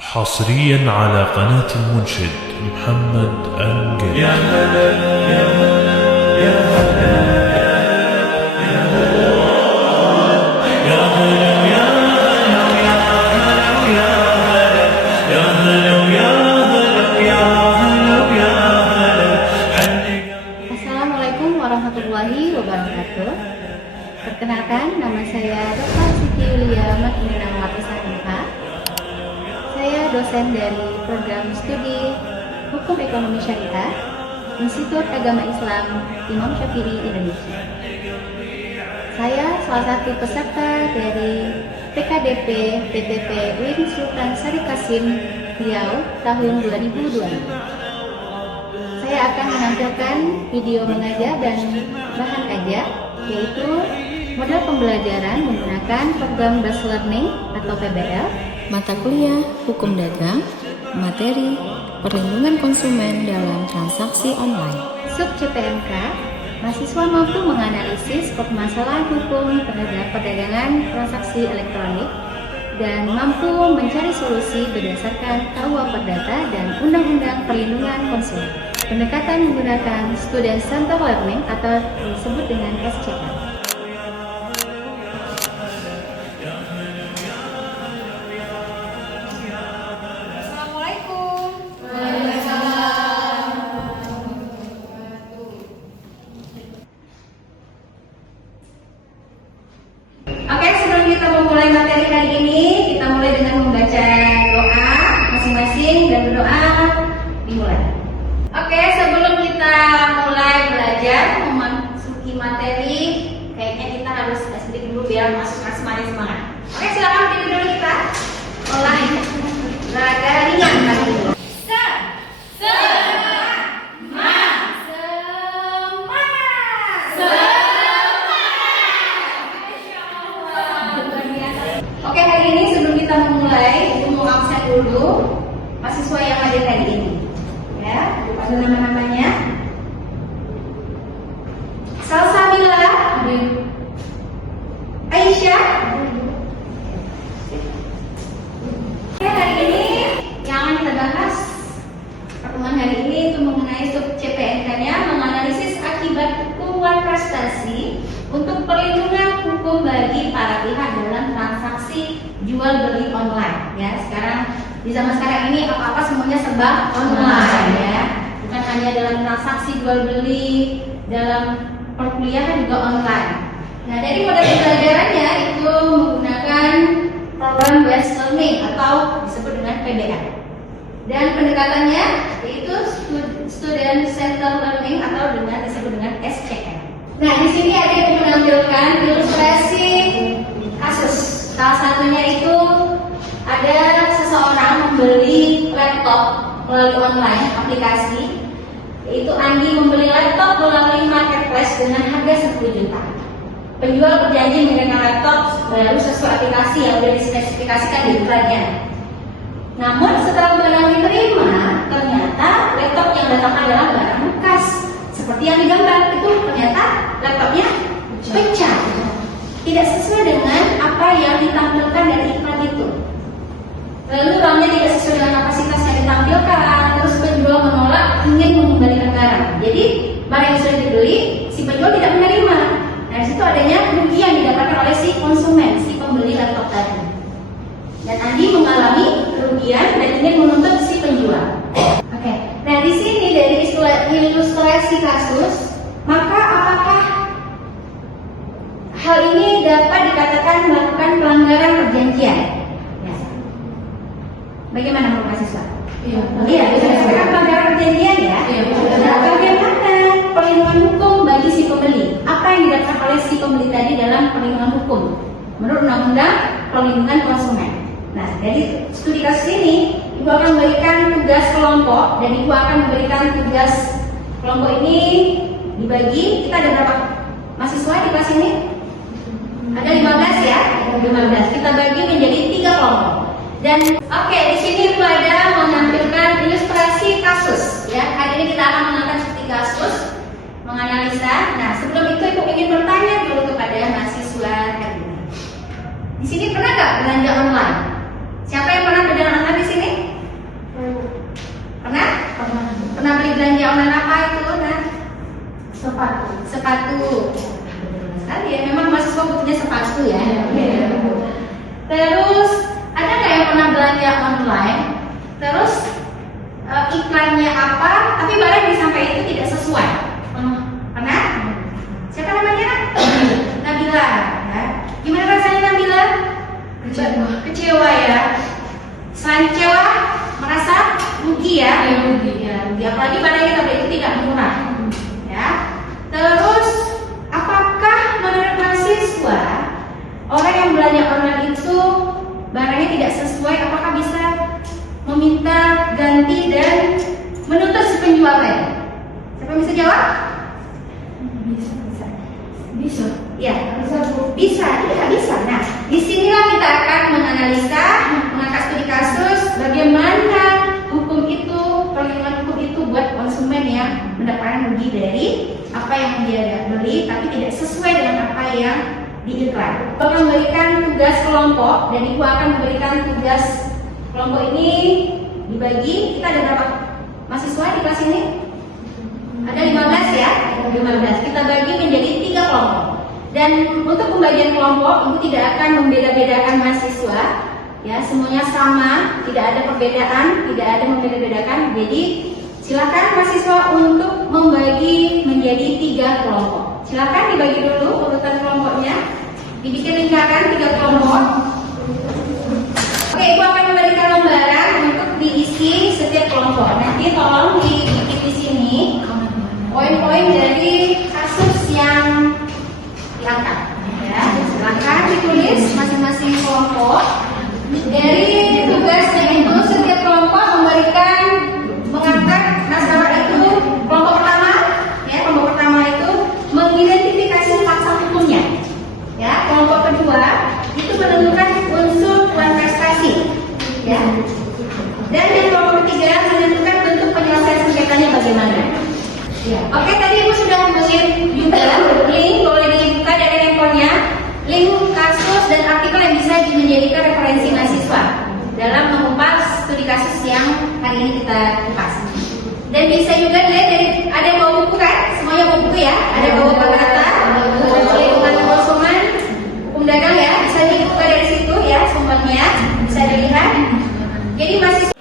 حصريا على قناة المنشد محمد أنجل. يا هلا يا هلا يا هلا يا هلا يا هلا يا هلا يا هلا يا هلا. Assalamualaikum warahmatullahi wabarakatuh. Perkenalkan, nama saya Dr. Siti Yulia Makminawati Sarinka. Saya dosen dari program studi Hukum Ekonomi Syariah Institut Agama Islam Imam Syafi'i Indonesia. Saya salah satu peserta dari PKDP PTP UIN Sultan Syarif Qasim Riau tahun 2020. Saya akan menampilkan video mengajar dan bahan ajar, yaitu model pembelajaran menggunakan program Based Learning atau PBL, mata kuliah hukum dagang, materi perlindungan konsumen dalam transaksi online. Sub CPMK, mahasiswa mampu menganalisis permasalahan hukum terhadap perdagangan transaksi elektronik dan mampu mencari solusi berdasarkan KUH Perdata dan Undang-Undang Perlindungan Konsumen. Pendekatan menggunakan Student Center Learning atau disebut dengan SCL. Assalamualaikum. Oke, sebelum kita memulai materi hari ini, kita mulai dengan membaca doa masing-masing dan berdoa dimulai. Oke, sebelum kita mulai belajar memasuki materi, kayaknya kita harus sedikit dulu biar masuk semakin semangat. Oke, silakan berdiri dulu kita. Mulai olahraga ringan kali ini. Oke, hari ini sebelum kita memulai, itu mau absen dulu mahasiswa yang hadir hari ini. Ya, ada nama-namanya. Salsabila, Aisyah. Oke, hari ini yang akan kita bahas pertemuan hari ini itu mengenai sub CPNK-nya, menganalisis akibat hukuman prestasi untuk perlindungan hukum bagi para pihak dalam transaksi jual beli online. Ya, sekarang di zaman sekarang ini apa-apa semuanya serba online ya. Bukan hanya dalam transaksi jual beli, dalam perkuliahan juga online. Nah, dari model pembelajarannya itu menggunakan program Based Learning atau disebut dengan PBL. Dan pendekatannya yaitu Student Center Learning atau dengan disebut dengan SCM. Nah, di sini ada yang menampilkan ilustrasi kasus. Salah satunya itu ada seseorang membeli laptop melalui online aplikasi, yaitu Andi membeli laptop melalui marketplace dengan harga 10 juta. Penjual berjanji menggunakan laptop baru sesuai aplikasi yang sudah dispesifikasikan di iklannya. Namun setelah barang diterima, ternyata laptop yang datang adalah barang bekas. Seperti yang digambar itu, ternyata laptopnya pecah. Tidak sesuai dengan apa yang ditampilkan dari iklan itu. Lalu uangnya tidak sesuai dengan kapasitas yang ditampilkan, terus penjual menolak ingin mengembalikan barang. Jadi barang yang sudah dibeli, si penjual tidak menerima. Nah, di situ adanya kerugian didapatkan oleh si konsumen, si pembeli laptop tadi. Dan Andi mengalami kerugian dan ingin menuntut si penjual. Oke, nah di sini dari ilustrasi kasus, maka apakah hal ini dapat dikatakan melakukan pelanggaran perjanjian? Ya. Bagaimana menurut mahasiswa? Iya, dikatakan pelanggaran perjanjian ya. Nah, bagaimana perlindungan hukum bagi si pembeli? Apa yang didapatkan oleh si pembeli tadi dalam perlindungan hukum menurut Undang-Undang Perlindungan Konsumen? Nah, dari studi kasus ini, Ibu akan memberikan tugas kelompok dan Ibu akan memberikan tugas kelompok ini dibagi. Kita ada berapa mahasiswa di kelas ini? Ada 15 ya? 15. Kita bagi menjadi 3 kelompok. Dan oke, di sini Ibu ada menampilkan ilustrasi kasus. Ya, hari ini kita akan mengangkat studi kasus, menganalisa. Nah, sebelum itu Ibu ingin bertanya dulu kepada mahasiswa hari ini. Di sini pernah nggak belanja online? Siapa yang pernah belanja online di sini? sepatu. Sekali ya, memang mahasiswa butuhnya sepatu ya. Terus ada nggak yang pernah belanja online? Terus iklannya apa, tapi barang yang disampaikan itu tidak sesuai? Pernah? Siapa namanya? Nabila. Ya. Gimana rasanya Nabila? Kecewa ya. Selain kecewa, merasa rugi ya. Rugi. Apalagi barang yang kita beli itu tidak murah. Ya. Terus, apakah menurut mahasiswa orang yang belanja online itu barangnya tidak sesuai? Apakah bisa meminta ganti dan menuntut si penjual tadi? Siapa yang bisa jawab? Bisa. Ya, bisa. Nah, disinilah kita akan menganalisa, mengangkat studi kasus, bagaimana hukum itu, perlindungan hukum itu buat konsumen yang mendapatkan rugi dari apa yang dia beli, tapi tidak sesuai dengan apa yang diiklan. Ibu akan memberikan tugas kelompok, dan Ibu akan memberikan tugas kelompok ini dibagi. Kita ada berapa mahasiswa di kelas ini? Ada 15 ya? 15. Kita bagi menjadi 3 kelompok. Dan untuk pembagian kelompok, Ibu tidak akan membeda-bedakan mahasiswa. Ya, semuanya sama, tidak ada perbedaan, tidak ada membeda-bedakan. Jadi, silakan mahasiswa untuk membagi menjadi 3 kelompok. Silakan dibagi dulu urutan kelompoknya. Dibikin lingkaran 3 kelompok. Oke, Ibu akan memberikan lembaran untuk diisi setiap kelompok. Nanti tolong dibikin di sini poin-poin dari kasus yang diangkat. Ya, silakan ditulis masing-masing kelompok. Dari tugasnya itu setiap kelompok memberikan mengangkat masalah itu. Kelompok pertama, ya, kelompok pertama itu mengidentifikasi fakta hukumnya. Ya, kelompok kedua itu menentukan unsur tuan prestasi. Ya. Dan yang kelompok ketiga menentukan bentuk penyelesaian sengketanya bagaimana. Ya. Oke, tadi Ibu sudah memberikan juga link, boleh dibuka dari handphonenya, link kasus dan artikel yang bisa dijadikan referensi mahasiswa dalam mengupas studi kasus yang hari ini kita kupas. Dan bisa juga dilihat dari, ada yang bawa buku kan? Semuanya bawa buku ya? Ada yang bawa kata-kata, perlindungan konsumen, hukum dagang ya? Bisa dibuka dari situ ya, sumbernya bisa dilihat. Jadi mahasiswa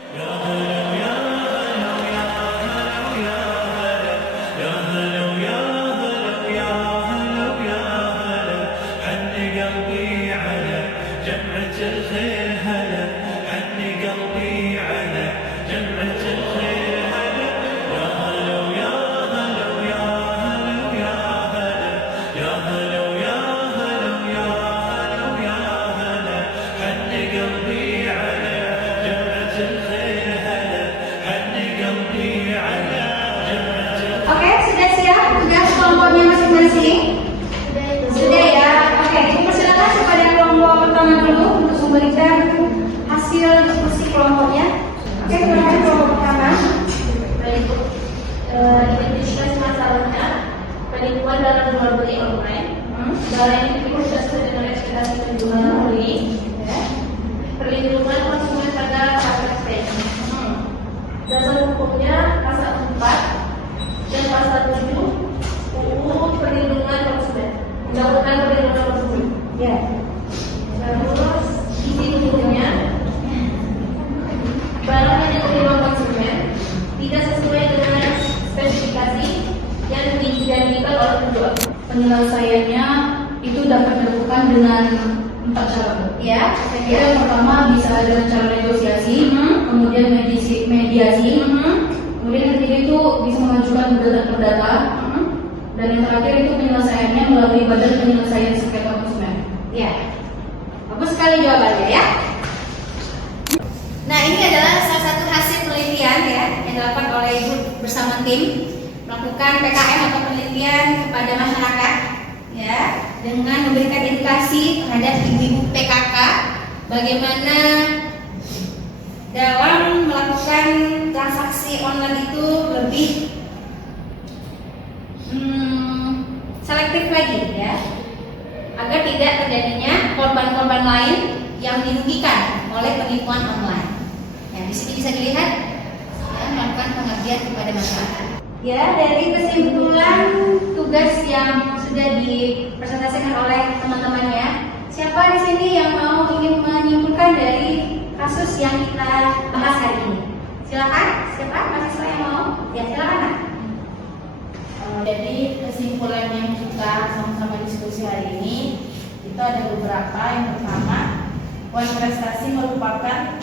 sudah ya. Oke, persilakan kepada kelompok pertama dulu untuk memberikan hasil diskusi kelompoknya. Oke, silakan kelompok pertama. Identifikasi masalahnya, penipuan dalam jual beli online. Barang yang ditipu sudah sesuai dengan ekspektasi penjual beli. Perlindungan konsumen pada marketplace. Dasar hukumnya pasal 4 dan pasal 7 UU Perlindungan Konsumen. Undang-Undang Perlindungan Konsumen. Ya. Terus isi hukumnya, barang yang diterima konsumen tidak sesuai dengan spesifikasi yang dijanjikan oleh penjual. Penyelesaiannya itu dapat dilakukan dengan 4 cara. Ya. Yang pertama bisa dengan cara negosiasi, kemudian mediasi, kemudian yang ketiga itu bisa mengajukan gugatan perdata, dan yang terakhir itu penyelesaiannya melalui badan penyelesaian sengketa konsumen. Ya. Bagus sekali jawabannya ya. Nah, ini adalah salah satu hasil penelitian ya yang dilakukan oleh Ibu bersama tim, melakukan PKM atau penelitian kepada masyarakat ya, dengan memberikan edukasi terhadap ibu-ibu PKK bagaimana dalam melakukan transaksi online itu lebih selektif lagi ya, agar tidak terjadinya korban-korban lain yang dirugikan oleh penipuan online. Ya, di sini bisa dilihat ya, melakukan pengabdian kepada masyarakat. Ya, dari kesimpulan tugas yang sudah dipresentasikan oleh teman-temannya, siapa di sini yang ingin menyimpulkan dari kasus yang kita bahas hari ini? Silakan, siapa mahasiswa yang mau? Ya, silakan. Kak. Jadi kesimpulan yang kita sama-sama diskusi hari ini itu ada beberapa. Yang pertama, poin prestasi merupakan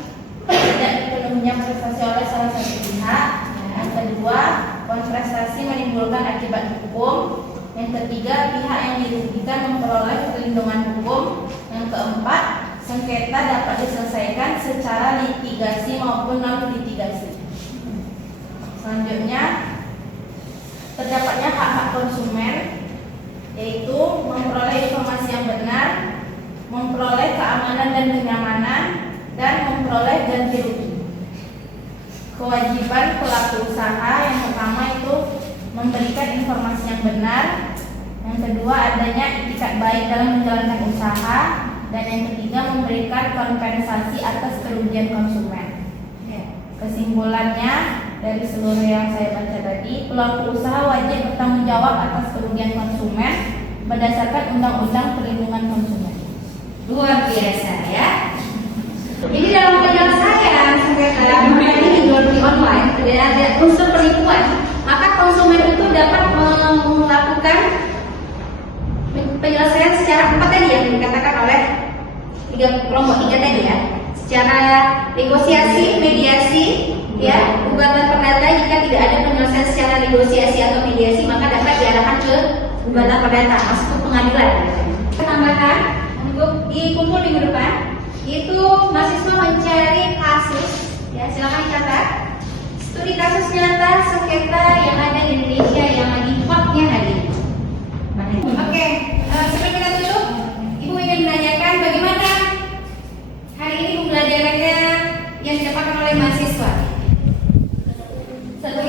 tidak dipenuhinya prestasi oleh salah satu pihak. Yang kedua, poin prestasi menimbulkan akibat hukum. Yang ketiga, pihak yang dirugikan memperoleh perlindungan hukum. Yang keempat, sengketa dapat diselesaikan secara litigasi maupun non litigasi. Selanjutnya, terdapatnya hak-hak konsumen, yaitu memperoleh informasi yang benar, memperoleh keamanan dan kenyamanan, dan memperoleh ganti rugi. Kewajiban pelaku usaha yang pertama itu memberikan informasi yang benar, yang kedua adanya itikat baik dalam menjalankan usaha, dan yang ketiga memberikan kompensasi atas kerugian konsumen. Kesimpulannya dari seluruh yang saya baca tadi, pelaku usaha wajib bertanggung jawab atas kerugian konsumen berdasarkan Undang-Undang Perlindungan Konsumen. Luar biasa ya. Jadi dalam penjelasan saya sengketa mengenai jual beli online ada unsur penipuan, maka konsumen itu dapat melakukan penyelesaian secara 4 tadi yang dikatakan oleh kelompok 3 tadi ya, secara negosiasi, mediasi, ya, gugatan perdata. Jika tidak ada penyelesaian secara negosiasi atau mediasi, maka dapat diarahkan ke gugatan perdata, masuk ke pengadilan. Tambahan untuk dikumpul minggu depan itu mahasiswa mencari kasus, ya silakan dicatat, studi kasus nyata sengketa yang ada di Indonesia yang lagi hotnya hari ini. Oke, sebelum kita tutup, Ibu ingin menanyakan bagaimana hari ini pembelajarannya yang didapatkan oleh mahasiswa. Seru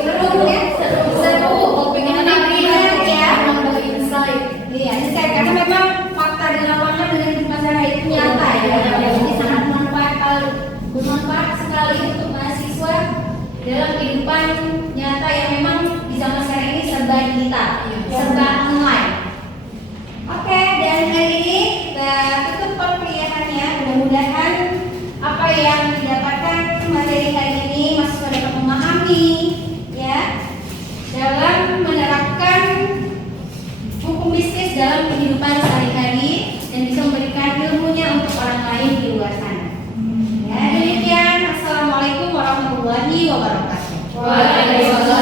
ya, seru. Pengen menambah ya, menambah insight. Iya, insight karena memang fakta di lapangan dengan kehidupan sehari itu nyata ya. Jadi sangat bermanfaat sekali untuk mahasiswa dalam kehidupan nyata yang memang di zaman sekarang ini serba digital, serba online. Oke, dan hari ini kita tutup perkuliahannya. Mudah-mudahan apa yang didapatkan materi hari ini mahasiswa dapat memahami ya dalam menerapkan hukum bisnis dalam kehidupan sehari-hari dan bisa memberikan ilmunya untuk orang lain di luar sana. Ya, demikian. Assalamualaikum warahmatullahi wabarakatuh. Waalaikumsalam.